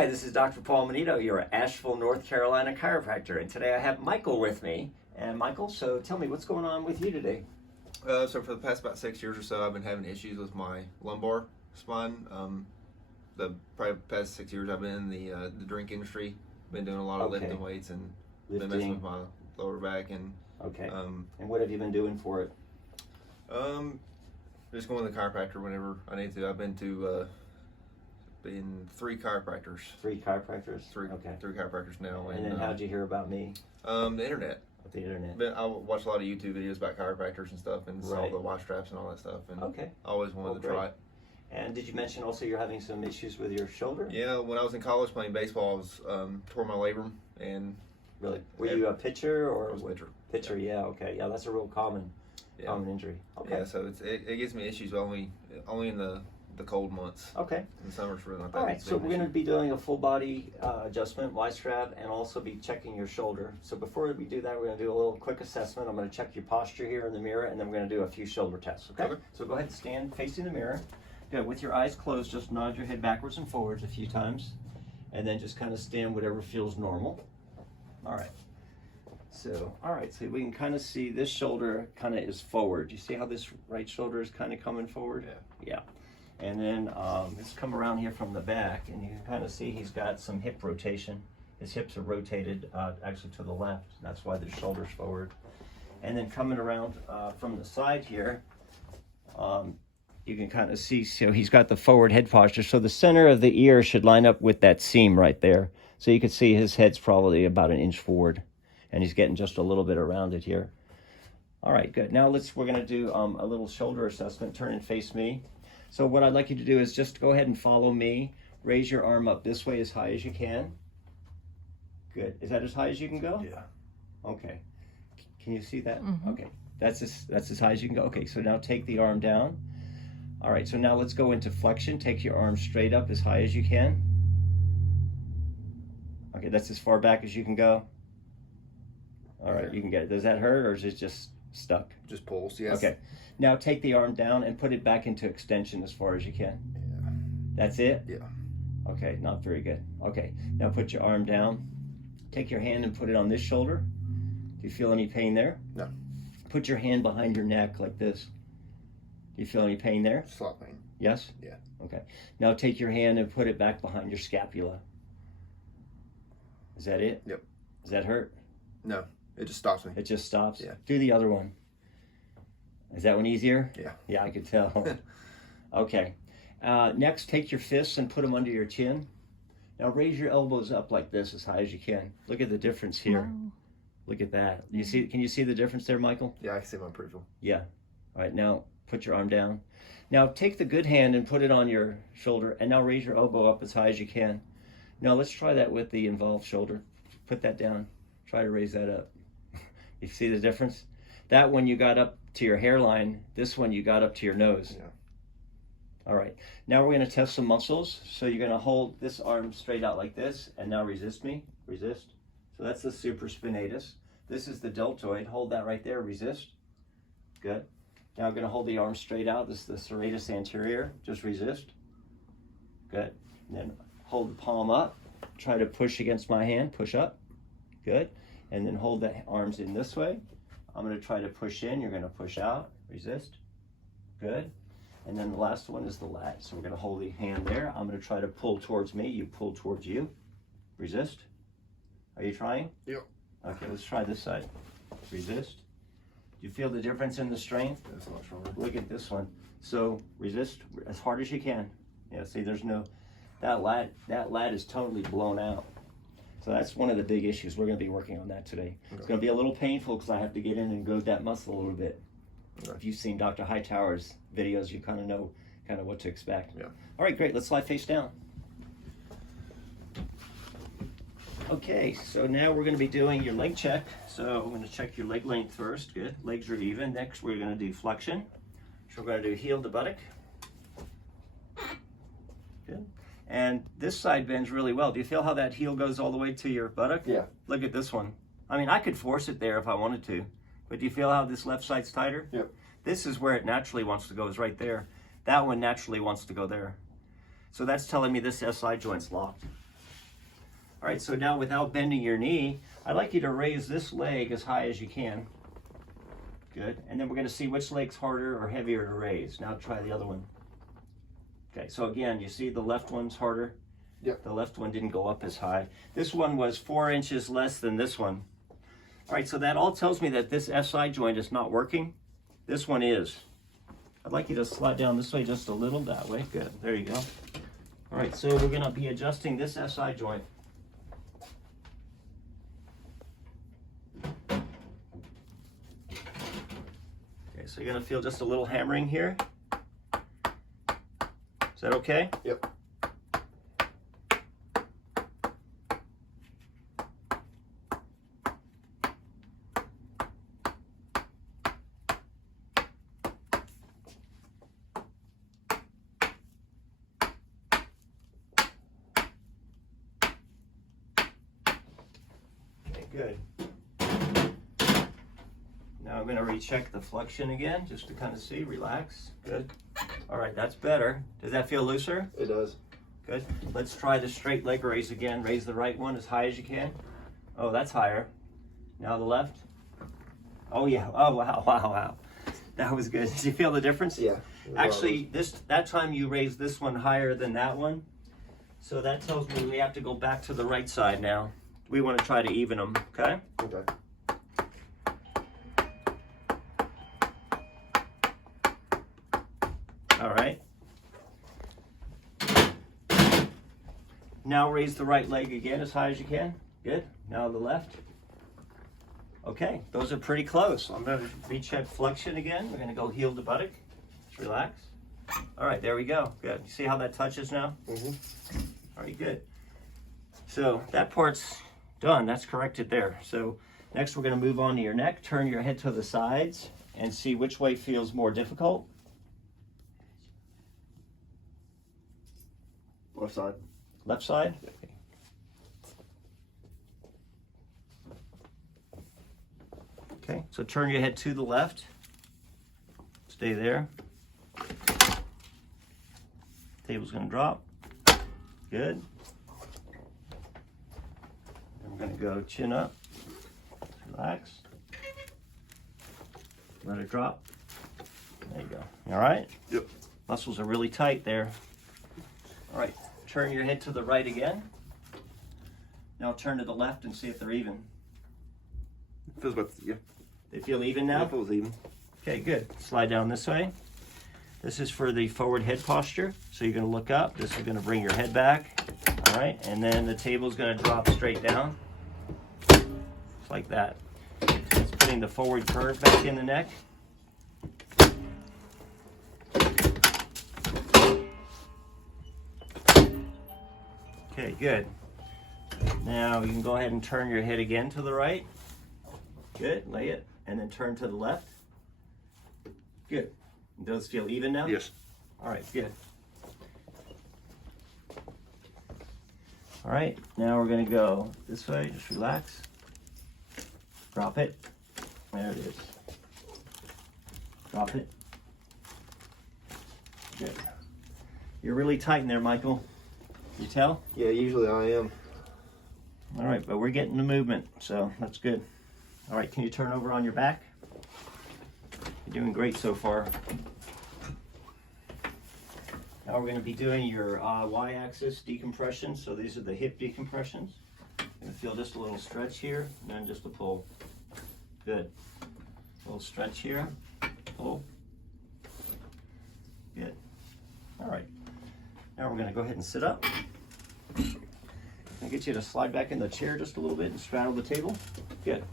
Hi, this is Dr. Paul Monitto, your Asheville, North Carolina chiropractor, and today I have Michael with me. And Michael, so tell me, what's going on with you today? So for the past about 6 years or so, I've been having issues with my lumbar spine. The probably past 6 years, I've been in the drink industry. Been doing a lot of lifting weights and been messing with my lower back and. And what have you been doing for it? Just going to the chiropractor whenever I need to. I've been to been 3 chiropractors. 3 chiropractors? Three chiropractors now. And then how'd you hear about me? The internet. The internet. I watched a lot of YouTube videos about chiropractors and stuff, and saw the Y straps and all that stuff, and I always wanted to try it. And did you mention also you're having some issues with your shoulder? Yeah, when I was in college playing baseball, I was tore my labrum and. Really? Were you a pitcher or? I was a pitcher. Pitcher, yeah. Okay, yeah, that's a real common injury. Okay. Yeah, so it gives me issues only in the cold months. Okay. In the summer's really not that. All right, so we're going to be doing a full body adjustment, Y strap, and also be checking your shoulder. So before we do that, we're going to do a little quick assessment. I'm going to check your posture here in the mirror, and then we're going to do a few shoulder tests, okay? So go ahead and stand facing the mirror. Good, with your eyes closed, just nod your head backwards and forwards a few times, and then just kind of stand whatever feels normal. All right. So, all right, so we can kind of see this shoulder kind of is forward. You see how this right shoulder is kind of coming forward? Yeah. And then let's come around here from the back, and you can kind of see he's got some hip rotation. His hips are rotated actually to the left. That's why the shoulder's forward. And then coming around from the side here, you can kind of see, so he's got the forward head posture. So the center of the ear should line up with that seam right there. So you can see his head's probably about 1 inch forward, and he's getting just a little bit around it here. All right, good. Now we're gonna do a little shoulder assessment. Turn and face me. So what I'd like you to do is just go ahead and follow me. Raise your arm up this way as high as you can. Good. Is that as high as you can go? Yeah. Okay. Can you see that? Okay. That's as high as you can go. Okay, so now take the arm down. All right, so now let's go into flexion. Take your arm straight up as high as you can. Okay, that's as far back as you can go. All right, you can get it. Does that hurt, or is it just stuck? Just pulls, yes. Okay. Now take the arm down and put it back into extension as far as you can. Yeah. That's it? Yeah. Okay, not very good. Okay, now put your arm down. Take your hand and put it on this shoulder. Do you feel any pain there? No. Put your hand behind your neck like this. Do you feel any pain there? Slight pain. Yes? Yeah. Okay. Now take your hand and put it back behind your scapula. Is that it? Yep. Does that hurt? No, it just stops me. It just stops? Yeah. Do the other one. Is that one easier? Yeah. Yeah, I could tell. Okay. Next, take your fists and put them under your chin. Now raise your elbows up like this as high as you can. Look at the difference here. Wow. Look at that. You see? Can you see the difference there, Michael? Yeah, I can see my peripheral. Yeah. All right, now put your arm down. Now take the good hand and put it on your shoulder, and now raise your elbow up as high as you can. Now let's try that with the involved shoulder. Put that down. Try to raise that up. You see the difference? That one you got up to your hairline. This one you got up to your nose. Yeah. All right. Now we're going to test some muscles. So you're going to hold this arm straight out like this, and now resist me. Resist. So that's the supraspinatus. This is the deltoid. Hold that right there. Resist. Good. Now I'm going to hold the arm straight out. This is the serratus anterior. Just resist. Good. And then hold the palm up. Try to push against my hand. Push up. Good. And then hold the arms in this way. I'm going to try to push in. You're going to push out. Resist. Good. And then the last one is the lat. So we're going to hold the hand there. I'm going to try to pull towards me. You pull towards you. Resist. Are you trying? Yep. Okay, let's try this side. Resist. Do you feel the difference in the strength? That's a lot stronger. Look at this one. So resist as hard as you can. Yeah, see, there's no, that lat is totally blown out. So that's one of the big issues. We're going to be working on that today. Okay. It's going to be a little painful because I have to get in and goad that muscle a little bit. Okay. If you've seen Dr. Hightower's videos, you kind of know what to expect. Yeah. All right, great. Let's lie face down. Okay, so now we're going to be doing your leg check. So I'm going to check your leg length first. Good. Legs are even. Next, we're going to do flexion. So we're going to do heel to buttock. Good. And this side bends really well. Do you feel how that heel goes all the way to your buttock? Yeah. Look at this one. I mean, I could force it there if I wanted to, but do you feel how this left side's tighter? Yep. This is where it naturally wants to go, is right there. That one naturally wants to go there. So that's telling me this SI joint's locked. All right, so now without bending your knee, I'd like you to raise this leg as high as you can. Good. And then we're going to see which leg's harder or heavier to raise. Now try the other one. Okay, so again, you see the left one's harder? Yep. The left one didn't go up as high. This one was 4 inches less than this one. All right, so that all tells me that this SI joint is not working. This one is. I'd like you to slide down this way just a little, that way. Good, there you go. All right, so we're gonna be adjusting this SI joint. Okay, so you're gonna feel just a little hammering here. Is that okay? Yep. Good. Now I'm going to recheck the flexion again, just to kind of see, relax. Good. All right, that's better. Does that feel looser? It does. Good. Let's try the straight leg raise again. Raise the right one as high as you can. Oh, that's higher. Now the left. Oh yeah. Oh wow, wow, wow. That was good. Did you feel the difference? Yeah. Actually, that time you raised this one higher than that one. So that tells me we have to go back to the right side now. We want to try to even them, okay? Okay. All right. Now raise the right leg again as high as you can. Good. Now the left. Okay, those are pretty close. I'm going to recheck flexion again. We're going to go heel to buttock. Just relax. All right, there we go. Good. You see how that touches now? Mm-hmm. All right, good. So that part's done. That's corrected there. So next we're going to move on to your neck. Turn your head to the sides and see which way feels more difficult. Left side. Left side. Okay, so turn your head to the left. Stay there. Table's going to drop. Good. And we're going to go chin up. Relax. Let it drop. There you go. All right? Yep. Muscles are really tight there. All right, turn your head to the right again. Now turn to the left and see if they're even. Feels about, yeah. They feel even now? Yeah, it feels even. Okay, good. Slide down this way. This is for the forward head posture. So you're going to look up. This is going to bring your head back. All right, and then the table's going to drop straight down. Just like that. It's putting the forward curve back in the neck. Okay, good. Now you can go ahead and turn your head again to the right. Good, lay it, and then turn to the left. Good. Those feel even now? Yes. All right, good. All right, now we're gonna go this way, just relax. Drop it. There it is. Drop it. Good. You're really tight in there, Michael. You tell? Yeah, usually I am. All right, but we're getting the movement, so that's good. All right, can you turn over on your back? You're doing great so far. Now we're going to be doing your y-axis decompression. So these are the hip decompressions. You're going to feel just a little stretch here, and then just a pull. Good. A little stretch here, pull. Good. All right. Now we're going to go ahead and sit up. I'm going to get you to slide back in the chair just a little bit and straddle the table. Good.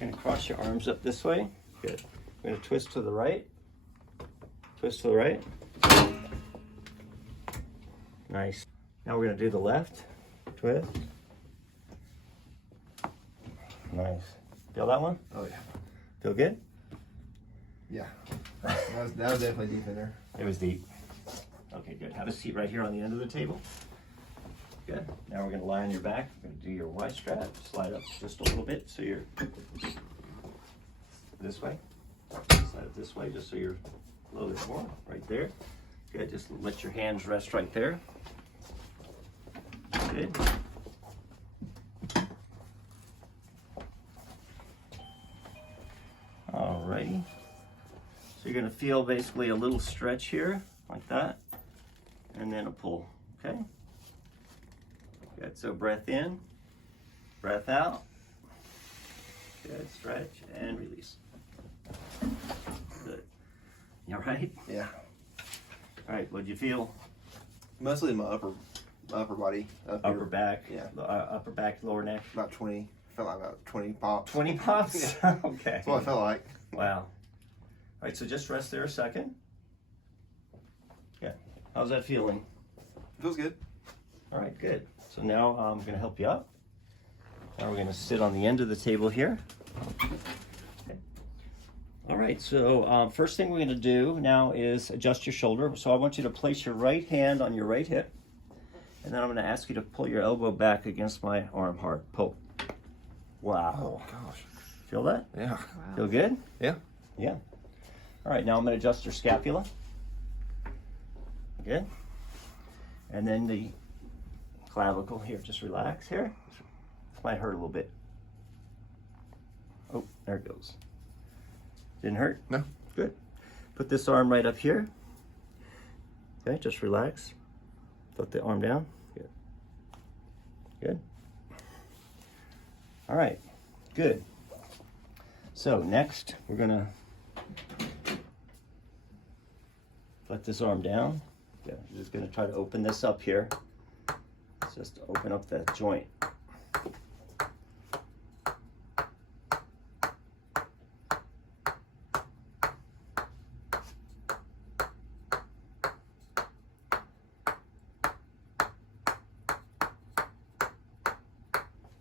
You're going to cross your arms up this way. Good. We're going to twist to the right. Twist to the right. Nice. Now we're going to do the left. Twist. Nice. Feel that one? Oh, yeah. Feel good? Yeah. That was definitely deep in there. It was deep. Okay, good. Have a seat right here on the end of the table. Good. Now we're going to lie on your back. We're going to do your Y strap. Slide up just a little bit so you're this way. Slide it this way just so you're a little bit more. Right there. Good. Just let your hands rest right there. Good. you're gonna feel basically a little stretch here, like that, and then a pull, okay? Good, so breath in, breath out. Good, stretch and release. Good. You all right? Yeah. All right, what'd you feel? Mostly in my upper body. Upper back? Yeah. Upper back, lower neck? About 20. Felt like about 20 pops. 20 pops? Yeah. Okay. That's what I felt like. Wow. All right, so just rest there a second. Yeah. How's that feeling? Feels good. All right, good. So now I'm going to help you up. Now we're going to sit on the end of the table here. Okay. All right, so first thing we're going to do now is adjust your shoulder. So I want you to place your right hand on your right hip. And then I'm going to ask you to pull your elbow back against my arm hard. Pull. Wow. Oh, gosh. Feel that? Yeah. Wow. Feel good? Yeah. Yeah. All right, now I'm going to adjust your scapula. Good. And then the clavicle here. Just relax here. This might hurt a little bit. Oh, there it goes. Didn't hurt? No. Good. Put this arm right up here. Okay, just relax. Put the arm down. Good. Good. All right. Good. So next, we're gonna let this arm down. Yeah, I'm just gonna try to open this up here. Just open up that joint.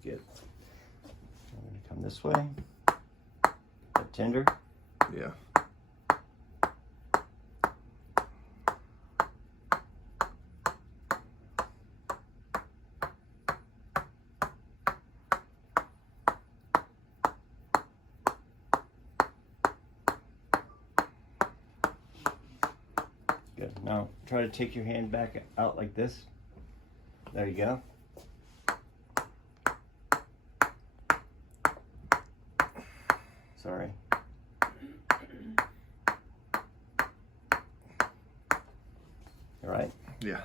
Good. I'm gonna come this way. Get tender. Yeah. Good. Now try to take your hand back out like this. There you go. Sorry. All right. Yeah.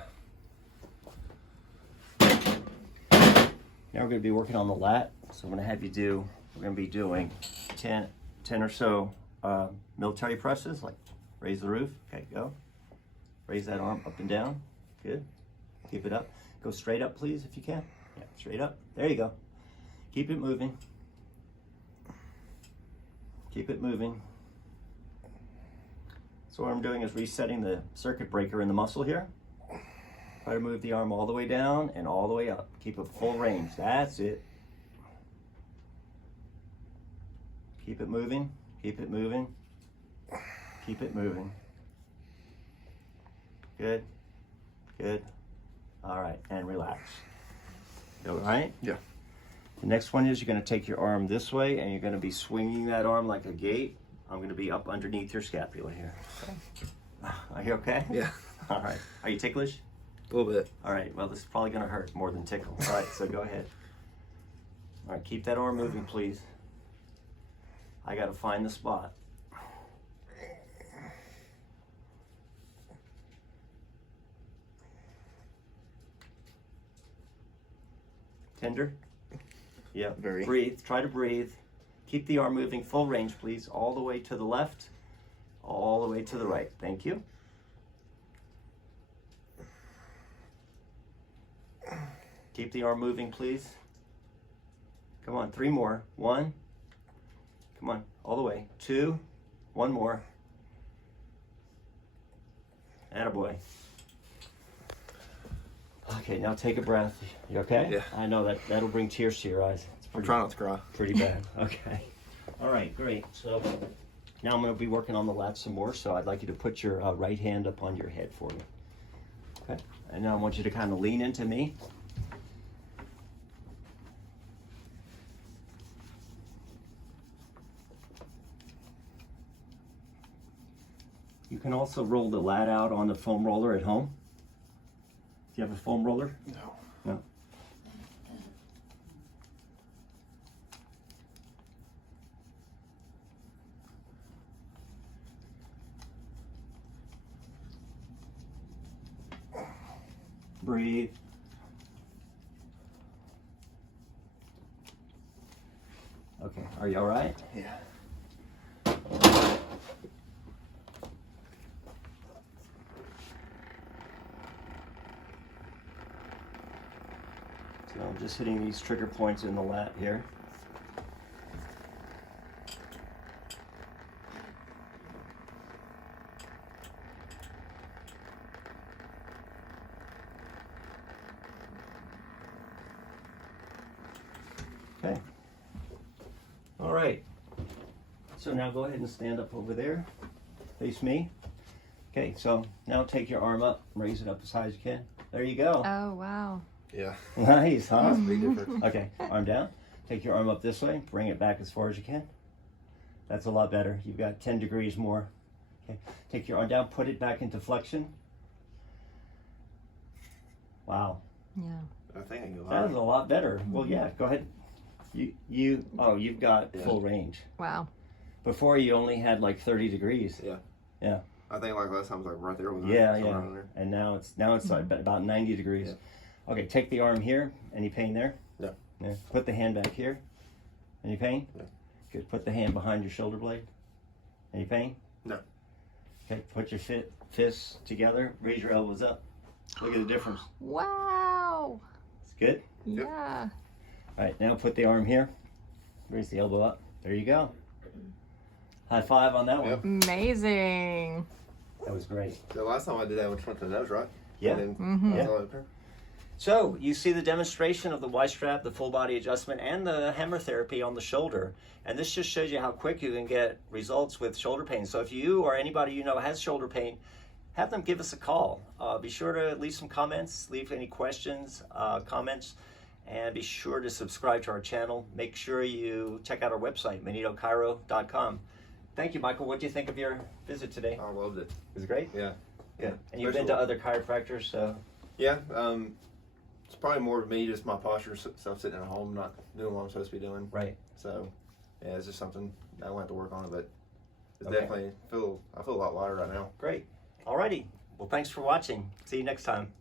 Now we're going to be working on the lat. So I'm going to have you do, we're going to be doing 10 or so military presses, like raise the roof. Okay, go. Raise that arm up and down. Good. Keep it up. Go straight up, please, if you can. Yeah, straight up. There you go. Keep it moving. Keep it moving. So what I'm doing is resetting the circuit breaker in the muscle here. Try to move the arm all the way down and all the way up. Keep it full range. That's it. Keep it moving. Keep it moving. Keep it moving. Good. Good. All right, and relax. All right? Yeah. The next one is you're going to take your arm this way and you're going to be swinging that arm like a gate. I'm going to be up underneath your scapula here. Are you okay? Yeah. All right. Are you ticklish? A little bit. All right. Well, this is probably going to hurt more than tickle. All right. So go ahead. All right. Keep that arm moving, please. I got to find the spot. Tender? Yep. Very. Breathe. Try to breathe. Keep the arm moving full range, please. All the way to the left. All the way to the right. Thank you. Keep the arm moving, please. Come on. 3 more. 1. Come on. All the way. 2. 1 more. Attaboy. Okay, now take a breath. You okay? Yeah. I know that'll bring tears to your eyes. It's I'm trying not to cry. pretty bad. Okay. All right, great. So now I'm going to be working on the lats some more. So I'd like you to put your right hand up on your head for me. Okay. And now I want you to kind of lean into me. You can also roll the lat out on the foam roller at home. Do you have a foam roller? No. No. breathe. Okay, are you all right? Yeah. So I'm just hitting these trigger points in the lat here. Okay. All right. So now go ahead and stand up over there. Face me. Okay, so now take your arm up, raise it up as high as you can. There you go. Oh, wow. Yeah. Nice, huh? Big difference. Okay, arm down. Take your arm up this way. Bring it back as far as you can. That's a lot better. You've got 10 degrees more. Okay, take your arm down. Put it back into flexion. Wow, Yeah. I think I can go that is higher. a lot better. Well, yeah. Go ahead. You've got Yeah. full range. Wow. Before you only had like 30 degrees. Yeah. Yeah. I think like last time was like right there. Wasn't Yeah, it? Somewhere yeah. around there. And now it's like about 90 degrees. Yeah. Okay, take the arm here. Any pain there? No. Yeah. Put the hand back here. Any pain? No. Good. Put the hand behind your shoulder blade. Any pain? No. Okay, put your fists together. Raise your elbows up. Look at the difference. Wow. It's good. Yep. Yeah. All right, now put the arm here. Raise the elbow up. There you go. High five on that one. Yep. Amazing. That was great. The last time I did that was front to the nose, right? Yeah. And then Mhm. that's all up there. So you see the demonstration of the Y strap, the full body adjustment, and the hammer therapy on the shoulder. And this just shows you how quick you can get results with shoulder pain. So if you or anybody you know has shoulder pain, have them give us a call. Be sure to leave some comments, leave any questions, comments, and be sure to subscribe to our channel. Make sure you check out our website, monittochiro.com. Thank you, Michael. What do you think of your visit today? I loved it. It was great? Yeah. Good. And you've been to other chiropractors, so Yeah. It's probably more of me, just my posture, stuff sitting at home, not doing what I'm supposed to be doing. right. So, yeah, it's just something I will have to work on, but it's Okay. definitely I feel a lot lighter right now. Great. Alrighty. Well, thanks for watching. See you next time.